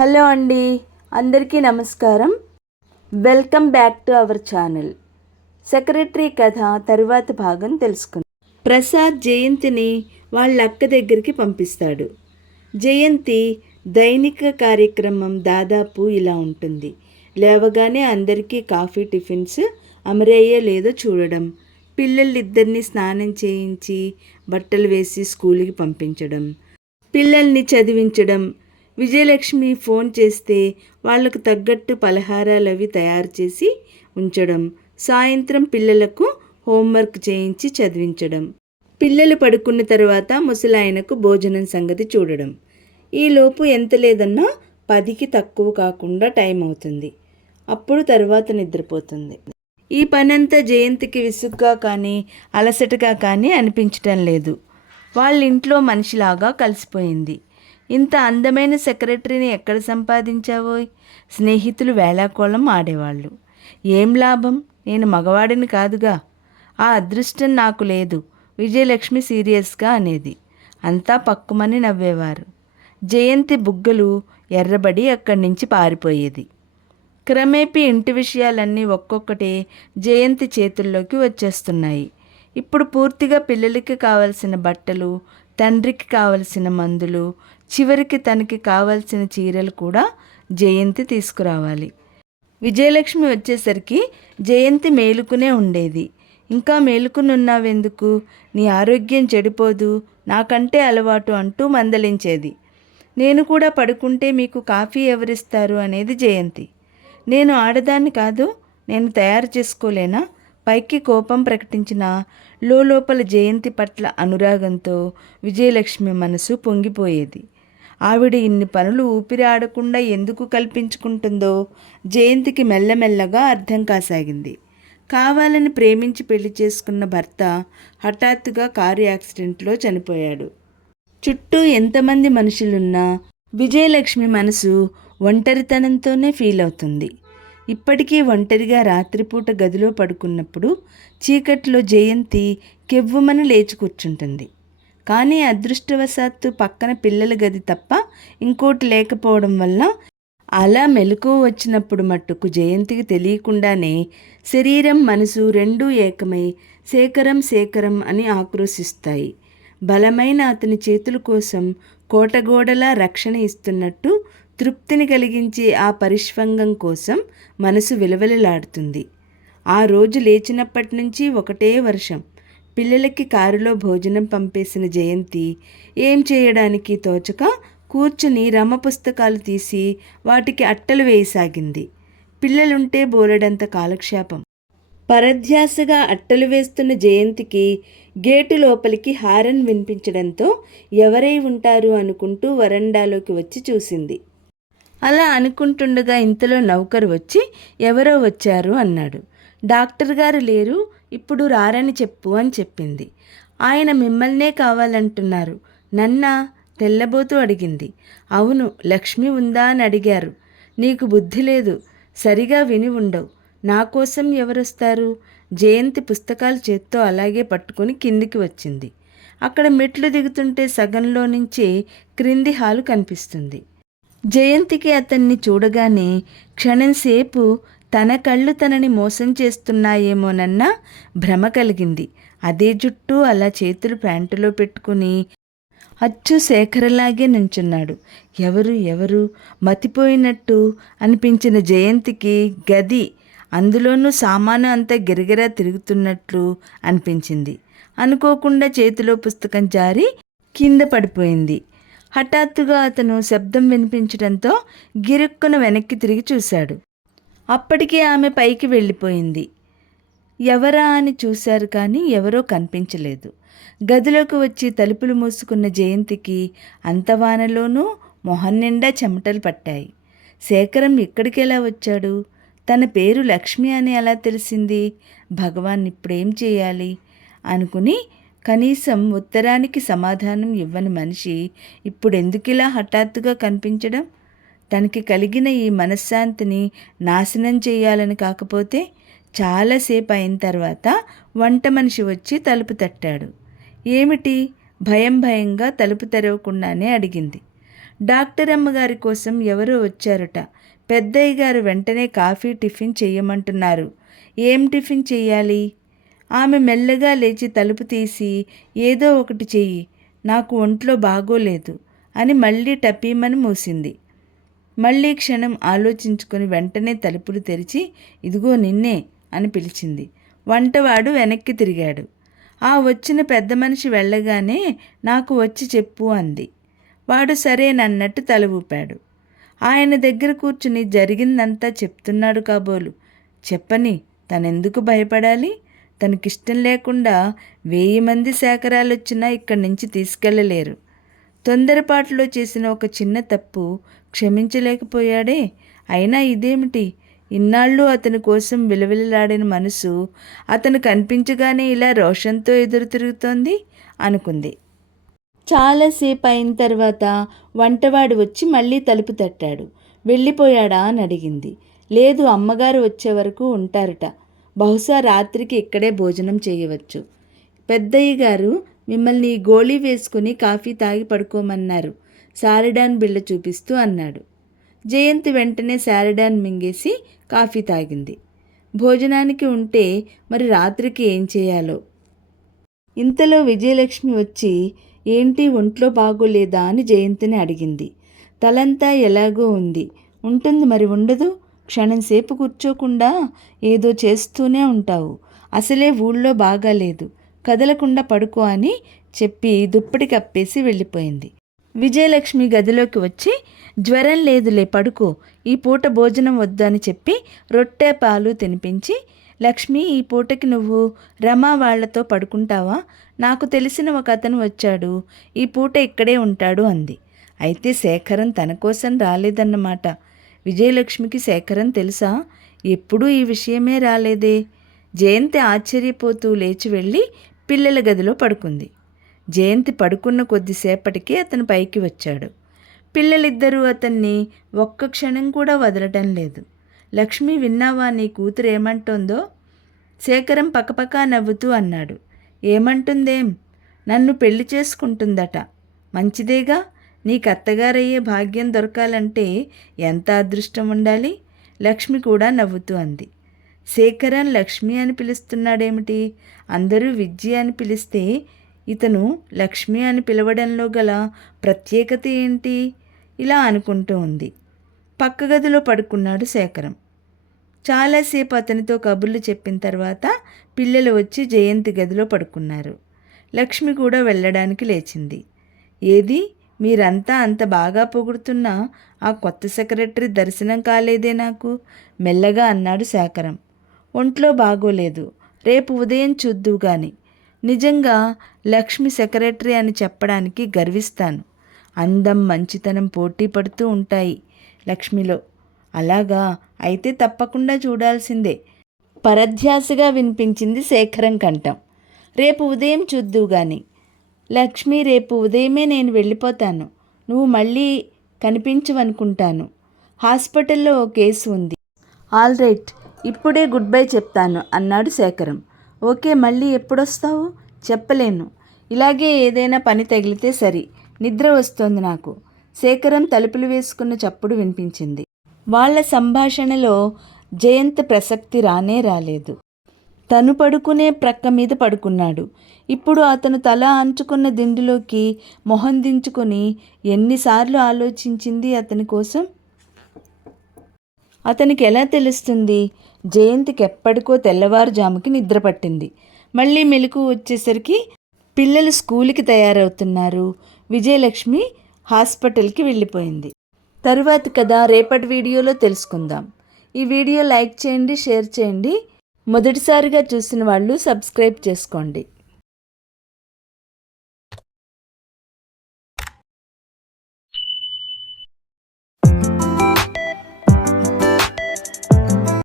Hello అండి అందరికీ నమస్కారం. Welcome back to our channel. Secretary కథ తరువాత భాగం తెలుసుకుందాం. ప్రసాద్ జయంతిని వాళ్ళ అక్క దగ్గరికి పంపిస్తాడు. జయంతి దైనిక కార్యక్రమం దాదాపు ఇలా ఉంటుంది. లేవగానే అందరికీ కాఫీ టిఫిన్స్ అమరయ్యే లేదో చూడడం పిల్లలిద్దరిని స్నానం చేయించి బట్టలు వేసి స్కూల్కి పంపించడం పిల్లల్ని చదివించడం విజయలక్ష్మి ఫోన్ చేస్తే వాళ్ళకు తగ్గట్టు పలహారాలు అవి తయారు చేసి ఉంచడం సాయంత్రం పిల్లలకు హోంవర్క్ చేయించి చదివించడం పిల్లలు పడుకున్న తర్వాత ముసలాయనకు భోజనం సంగతి చూడడం. ఈలోపు ఎంత లేదన్నా పదికి తక్కువ కాకుండా టైం అవుతుంది. అప్పుడు తర్వాత నిద్రపోతుంది. ఈ పనంతా జయంతికి విసుగ్గా కానీ అలసటగా కానీ అనిపించటం లేదు. వాళ్ళ ఇంట్లో మనిషిలాగా కలిసిపోయింది. ఇంత అందమైన సెక్రటరీని ఎక్కడ సంపాదించావో స్నేహితులు వేలాకోళం ఆడేవాళ్ళు. ఏం లాభం? నేను మగవాడిని కాదుగా. ఆ అదృష్టం నాకు లేదు. విజయలక్ష్మి సీరియస్గా అనేది. అంతా పక్కుమని నవ్వేవారు. జయంతి బుగ్గలు ఎర్రబడి అక్కడి నుంచి పారిపోయేది. క్రమేపీ ఇంటి విషయాలన్నీ ఒక్కొక్కటి జయంతి చేతుల్లోకి వచ్చేస్తున్నాయి. ఇప్పుడు పూర్తిగా పిల్లలకి కావలసిన బట్టలు తండ్రికి కావలసిన మందులు చివరికి తనకి కావలసిన చీరలు కూడా జయంతి తీసుకురావాలి. విజయలక్ష్మి వచ్చేసరికి జయంతి మేలుకునే ఉండేది. ఇంకా మేలుకునున్నావెందుకు? నీ ఆరోగ్యం చెడిపోదు నాకంటే అలవాటు అంటూ మందలించేది. నేను కూడా పడుకుంటే మీకు కాఫీ ఎవరిస్తారు అనేది జయంతి. నేను ఆడదాన్ని కాదు నేను తయారు చేసుకోలేనా? పైకి కోపం ప్రకటించిన లోపల జయంతి పట్ల అనురాగంతో విజయలక్ష్మి మనసు పొంగిపోయేది. ఆవిడ ఇన్ని పనులు ఊపిరి ఆడకుండా ఎందుకు కల్పించుకుంటుందో జయంతికి మెల్లమెల్లగా అర్థం కాసాగింది. కావాలని ప్రేమించి పెళ్ళి చేసుకున్న భర్త హఠాత్తుగా కారు యాక్సిడెంట్లో చనిపోయాడు. చుట్టూ ఎంతమంది మనుషులున్నా విజయలక్ష్మి మనసు ఒంటరితనంతోనే ఫీల్ అవుతుంది ఇప్పటికీ ఒంటరిగా రాత్రిపూట గదిలో పడుకున్నప్పుడు చీకట్లో జయంతి కెవ్వుమని లేచి కూర్చుంటుంది. కానీ అదృష్టవశాత్తు పక్కన పిల్లల గది తప్ప ఇంకోటి లేకపోవడం వల్ల అలా మెలకు వచ్చినప్పుడు మట్టుకు జయంతికి తెలియకుండానే శరీరం మనసు రెండూ ఏకమై శేఖరం శేఖరం అని ఆక్రోశిస్తాయి. బలమైన అతని చేతుల కోసం కోటగోడలా రక్షణ ఇస్తున్నట్టు తృప్తిని కలిగించే ఆ పరిష్వంగం కోసం మనసు విలవిలలాడుతుంది. ఆ రోజు లేచినప్పటి నుంచి ఒకటే వర్షం. పిల్లలకి కారులో భోజనం పంపేసిన జయంతి. ఏం చేయడానికి తోచక కూర్చుని రమ పుస్తకాలు తీసి వాటికి అట్టలు వేయసాగింది. పిల్లలుంటే బోలెడంత కాలక్షేపం. పరధ్యాసగా అట్టలు వేస్తున్న జయంతికి గేటు లోపలికి హారన్ వినిపించడంతో ఎవరై ఉంటారు అనుకుంటూ వరండాలోకి వచ్చి చూసింది. అలా అనుకుంటుండగా ఇంతలో నౌకరు వచ్చి ఎవరో వచ్చారు? అన్నాడు. డాక్టర్ గారు లేరు ఇప్పుడు రారని చెప్పు అని చెప్పింది. ఆయన మిమ్మల్నే కావాలంటున్నారు. నన్నా? తెల్లబోతూ అడిగింది. అవును లక్ష్మి ఉందా? అని అడిగారు. నీకు బుద్ధి లేదు సరిగా విని ఉండవు. నా కోసం ఎవరొస్తారు? జయంతి పుస్తకాలు చేత్తో అలాగే పట్టుకుని కిందికి వచ్చింది. అక్కడ మెట్లు దిగుతుంటే సగంలో నుంచి క్రింది హాలు కనిపిస్తుంది. జయంతికి అతన్ని చూడగానే క్షణంసేపు తన కళ్ళు తనని మోసం చేస్తున్నాయేమోనన్న భ్రమ కలిగింది. అదే జుట్టు అలా చేతులు ప్యాంటులో పెట్టుకుని అచ్చు శేఖరలాగే నుంచున్నాడు. ఎవరు ఎవరు? మతిపోయినట్టు అనిపించిన జయంతికి గది అందులోనూ సామాను అంతా గిరగిరా తిరుగుతున్నట్లు అనిపించింది. అనుకోకుండా చేతిలో పుస్తకం జారి కింద పడిపోయింది. హఠాత్తుగా అతను శబ్దం వినిపించడంతో గిరుక్కున వెనక్కి తిరిగి చూశాడు. అప్పటికే ఆమె పైకి వెళ్ళిపోయింది. ఎవరా అని చూశారు కానీ ఎవరో కనిపించలేదు. గదిలోకి వచ్చి తలుపులు మూసుకున్న జయంతికి అంతవానలోనూ మొహం నిండా చెమటలు పట్టాయి. శేఖరం ఇక్కడికి ఎలా వచ్చాడు? తన పేరు లక్ష్మి అని ఎలా తెలిసింది? భగవాన్ ఇప్పుడేం చేయాలి? అనుకుని కనీసం ఉత్తరానికి సమాధానం ఇవ్వని మనిషి ఇప్పుడెందుకిలా హఠాత్తుగా కనిపించడం? తనకి కలిగిన ఈ మనశ్శాంతిని నాశనం చేయాలని కాకపోతే చాలాసేపు అయిన తర్వాత వంట మనిషి వచ్చి తలుపు తట్టాడు. ఏమిటి? భయం భయంగా తలుపు తెరవకుండానే అడిగింది. డాక్టర్ అమ్మగారి కోసం ఎవరో వచ్చారట. పెద్దయ్య గారు వెంటనే కాఫీ టిఫిన్ చేయమంటున్నారు. ఏం టిఫిన్ చెయ్యాలి ఆమె మెల్లగా లేచి తలుపు తీసి ఏదో ఒకటి చెయ్యి నాకు ఒంట్లో బాగోలేదు అని మళ్ళీ టపీమని మూసింది. మళ్ళీ క్షణం ఆలోచించుకొని వెంటనే తలుపులు తెరిచి ఇదిగో నిన్నే అని పిలిచింది. వంటవాడు వెనక్కి తిరిగాడు. ఆ వచ్చిన పెద్ద మనిషి వెళ్ళగానే నాకు వచ్చి చెప్పు అంది. వాడు సరేనన్నట్టు తల ఊపాడు ఆయన దగ్గర కూర్చుని జరిగిందంతా చెప్తున్నాడు కాబోలు. చెప్పని తనెందుకు భయపడాలి? తనకిష్టం లేకుండా వెయ్యి మంది సేకరాలు వచ్చినా ఇక్కడి నుంచి తీసుకెళ్ళలేరు. తొందరపాటులో చేసిన ఒక చిన్న తప్పు క్షమించలేకపోయాడే. అయినా ఇదేమిటి? ఇన్నాళ్ళు అతని కోసం విలవిలలాడిన మనసు అతను కనిపించగానే ఇలా రోషంతో ఎదురు తిరుగుతోంది అనుకుంది. చాలాసేపు అయిన తర్వాత వంటవాడు వచ్చి మళ్ళీ తలుపు తట్టాడు. వెళ్ళిపోయాడా అని అడిగింది. లేదు అమ్మగారు వచ్చే వరకు ఉంటారట. బహుశా రాత్రికి ఇక్కడే భోజనం చేయవచ్చు. పెద్దయ్య గారు మిమ్మల్ని గోళీ వేసుకుని కాఫీ తాగి పడుకోమన్నారు. సారిడాన్ బిళ్ళ చూపిస్తూ అన్నాడు. జయంతి వెంటనే సారిడాన్ మింగేసి కాఫీ తాగింది. భోజనానికి ఉంటే మరి రాత్రికి ఏం చేయాలో? ఇంతలో విజయలక్ష్మి వచ్చి ఏంటి ఒంట్లో బాగోలేదా? అని జయంతిని అడిగింది. తలంతా ఎలాగో ఉంది. ఉంటుంది మరి ఉండదు. క్షణంసేపు కూర్చోకుండా ఏదో చేస్తూనే ఉంటావు. అసలే ఊళ్ళో బాగాలేదు. కదలకుండా పడుకో అని చెప్పి దుప్పటి కప్పేసి వెళ్ళిపోయింది. విజయలక్ష్మి గదిలోకి వచ్చి జ్వరం లేదులే పడుకో ఈ పూట భోజనం వద్దు అని చెప్పి రొట్టె పాలు తినిపించి లక్ష్మి ఈ పూటకి నువ్వు రమా వాళ్ళతో పడుకుంటావా? నాకు తెలిసిన ఒక అతను వచ్చాడు. ఈ పూట ఇక్కడే ఉంటాడు అంది. అయితే శేఖరం తన కోసం రాలేదన్నమాట. విజయలక్ష్మికి శేఖరం తెలుసా? ఎప్పుడూ ఈ విషయమే రాలేదే. జయంతి ఆశ్చర్యపోతూ లేచి వెళ్ళి పిల్లల గదిలో పడుకుంది. జయంతి పడుకున్న కొద్దిసేపటికి అతను పైకి వచ్చాడు. పిల్లలిద్దరూ అతన్ని ఒక్క క్షణం కూడా వదలటం లేదు. లక్ష్మి విన్నావా నీ కూతురు ఏమంటుందో? శేఖరం పక్కపక్క నవ్వుతూ అన్నాడు. ఏమంటుందేం? నన్ను పెళ్ళి చేసుకుంటుందట. మంచిదేగా? నీకు అత్తగారయ్యే భాగ్యం దొరకాలంటే ఎంత అదృష్టం ఉండాలి? లక్ష్మి కూడా నవ్వుతూ అంది. శేఖరన్ లక్ష్మి అని పిలుస్తున్నాడేమిటి? అందరూ విద్య అని పిలిస్తే ఇతను లక్ష్మి అని పిలవడంలో గల ప్రత్యేకత ఏంటి? ఇలా అనుకుంటూ ఉంది. పక్క గదిలో పడుకున్నాడు శేఖరం. చాలాసేపు అతనితో కబుర్లు చెప్పిన తర్వాత పిల్లలు వచ్చి జయంతి గదిలో పడుకున్నారు. లక్ష్మి కూడా వెళ్ళడానికి లేచింది. ఏది? మీరంతా అంత బాగా పొగుడుతున్నా ఆ కొత్త సెక్రటరీ దర్శనం కాలేదే నాకు? మెల్లగా అన్నాడు శేఖరం ఒంట్లో బాగోలేదు. రేపు ఉదయం చూద్దు గాని. నిజంగా లక్ష్మి సెక్రటరీ అని చెప్పడానికి గర్విస్తాను. అందం మంచితనం పోటీ పడుతూ ఉంటాయి లక్ష్మిలో. అలాగా? అయితే తప్పకుండా చూడాల్సిందే. పరధ్యాసగా వినిపించింది శేఖరం కంఠం. రేపు ఉదయం చూద్దు గాని. లక్ష్మి రేపు ఉదయమే నేను వెళ్ళిపోతాను. నువ్వు మళ్ళీ కనిపించవనుకుంటాను. హాస్పిటల్లో ఓ కేసు ఉంది. ఆల్ రైట్ ఇప్పుడే గుడ్ బై చెప్తాను అన్నాడు శేఖరం. ఓకే మళ్ళీ ఎప్పుడొస్తావు? చెప్పలేను. ఇలాగే ఏదైనా పని తగిలితే సరి. నిద్ర వస్తోంది నాకు. శేఖరం తలుపులు వేసుకున్న చప్పుడు వినిపించింది. వాళ్ళ సంభాషణలో జయంత్ ప్రసక్తి రానే రాలేదు. తను పడుకునే ప్రక్క మీద పడుకున్నాడు. ఇప్పుడు అతను తల అంచుకున్న దిండులోకి మొహం దించుకొని ఎన్నిసార్లు ఆలోచించింది అతని కోసం? అతనికి ఎలా తెలుస్తుంది? జయంతికి ఎప్పటికో తెల్లవారుజాముకి నిద్ర పట్టింది. మళ్ళీ మెలకు వచ్చేసరికి పిల్లలు స్కూల్కి తయారవుతున్నారు. విజయలక్ష్మి హాస్పిటల్కి వెళ్ళిపోయింది. తరువాత కథ రేపటి వీడియోలో తెలుసుకుందాం. ఈ వీడియో లైక్ చేయండి షేర్ చేయండి. మొదటిసారిగా చూసిన వాళ్ళు సబ్స్క్రైబ్ చేసుకోండి.